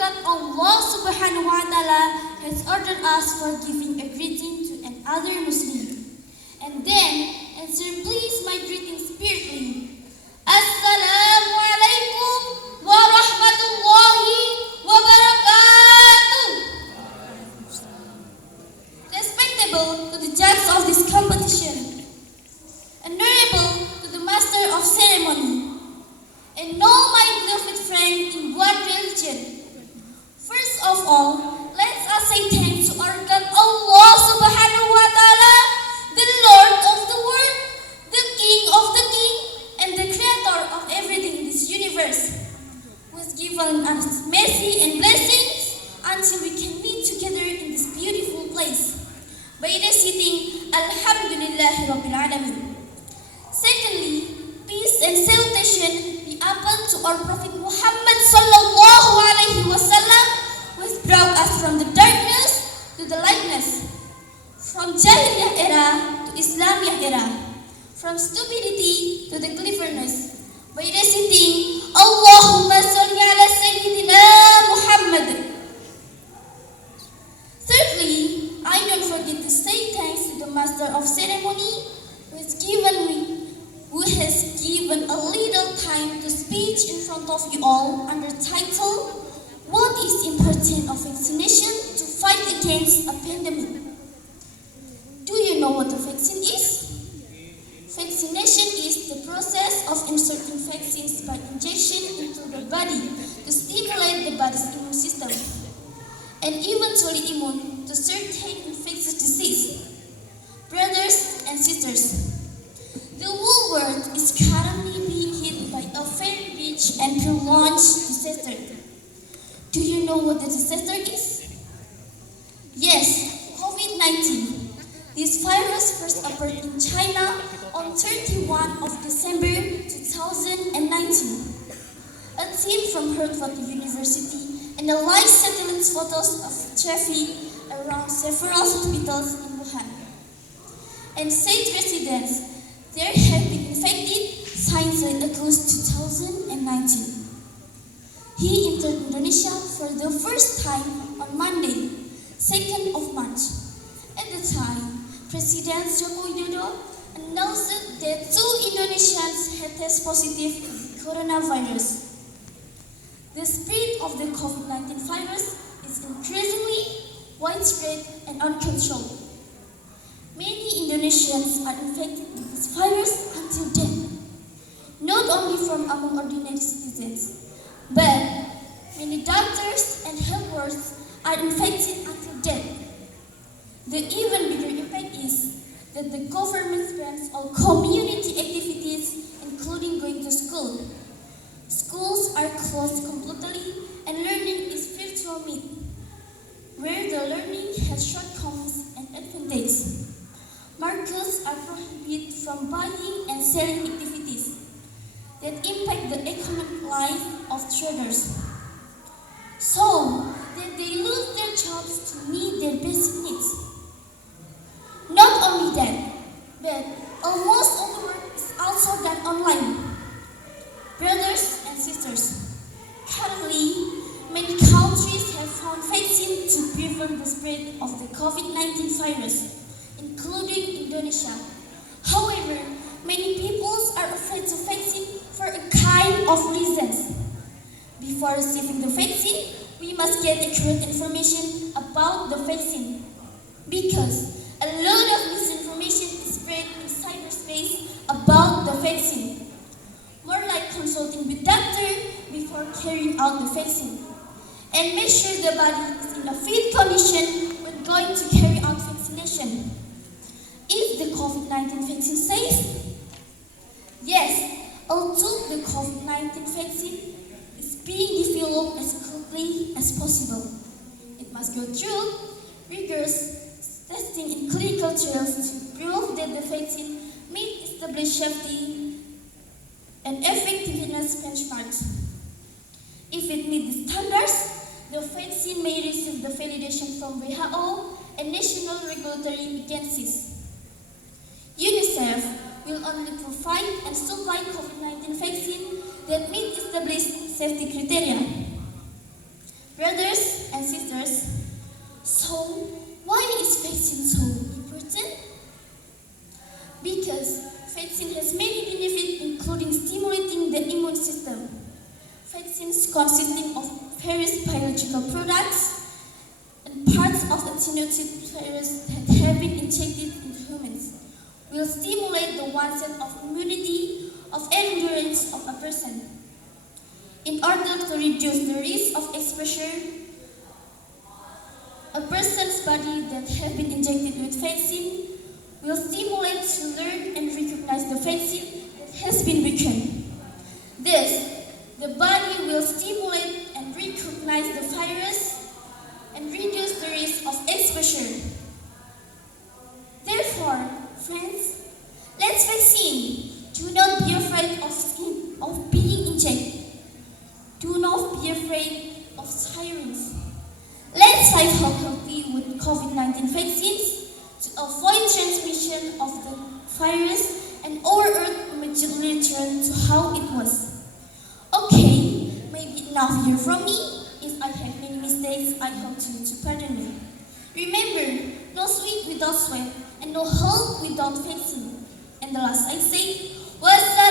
God Allah subhanahu wa ta'ala has ordered us for giving a greeting to another Muslim. And then answer please my greeting spiritually. Assalamu alaikum wa rahmatullahi wa barakatuh. Respectable to the judge of this competition, honorable to the master of ceremony, and know my beloved friend in one religion. First of all, let us say thanks to our God Allah subhanahu wa ta'ala, the Lord of the world, the King of the king, and the creator of everything in this universe, who has given us mercy and blessings until we can meet together in this beautiful place by reciting Alhamdulillahi Rabbil Alamin. Secondly, peace and salutation be upon to our Prophet Muhammad sallallahu alaihi wasallam, who has brought us from the darkness to the lightness, from Jahiliyah era to Islamiyah era, from stupidity to the cleverness, by reciting Allahumma salli ala Sayyidina Muhammad. Thirdly, I don't forget to say thanks to the master of ceremony who has given a little time to speech in front of you all under title, What is the Importance of Vaccination to Fight Against a Pandemic? Do you know what a vaccine is? Vaccination is the process of inserting vaccines by injection into the body to stimulate the body's immune system and eventually immune to certain infectious disease. Brothers and sisters, the whole world is currently being hit by a very big and prolonged disaster. Do you know what the disaster is? Yes, COVID-19. This virus first appeared in China on 31 of December 2019. A team from Harvard University analyzed satellite photos of traffic around several hospitals in Wuhan and said residents there have been infected since August 2019. He entered Indonesia for the first time on Monday, 2nd of March. At the time, President Joko Widodo announced that 2 Indonesians had tested positive to the coronavirus. The spread of the COVID-19 virus is increasingly widespread and uncontrolled. Many Indonesians are infected with this virus until death, not only from among ordinary citizens, but many doctors and health workers are infected until death. The even bigger impact is that the government bans all community activities, including going to school. Schools are closed completely and learning is virtual mode, where the learning has shortcomings and advantages. Markets are prohibited from buying and selling activities that impact the economic life of traders, so that they lose their jobs to meet their basic needs. Not only that, but almost all the work is also done online. Brothers and sisters, currently, many countries have found vaccine to prevent the spread of the COVID-19 virus, including Indonesia. However, many people are afraid of vaccine for a kind of reasons. Before receiving the vaccine, we must get accurate information about the vaccine, because a lot of misinformation is spread in cyberspace about the vaccine. More like consulting with doctor before carrying out the vaccine, and make sure the body is in a fit condition when going to carry out vaccination. Is the COVID-19 vaccine safe? Yes, although the COVID-19 vaccine is being developed as quickly as possible, it must go through rigorous testing in clinical trials to prove that the vaccine meets established safety and effectiveness benchmarks. If it meets the standards, the vaccine may receive the validation from WHO and national regulatory agencies. UNICEF will only provide and supply COVID-19 vaccine that meet established safety criteria. Brothers and sisters, so why is vaccine so important? Because vaccine has many benefits, including stimulating the immune system. Vaccines consisting of various biological products and parts of attenuated virus that have been injected into humans will stimulate the onset of immunity of endurance of a person. In order to reduce the risk of exposure, a person's body that has been injected with vaccine will stimulate to learn and recognize the vaccine that has been weakened. Thus, the body will stimulate and recognize the virus and reduce the risk of exposure. Therefore, friends, let's vaccine. Do not be afraid of being injected. Do not be afraid of sirens. Let's fight healthy with COVID-19 vaccines to avoid transmission of the virus and our Earth immediately return to how it was. Okay, maybe enough here from me. If I have many mistakes, I hope you to pardon me. Remember, no sweet without sweat, and no health without vaccine. And the last I say, what's up?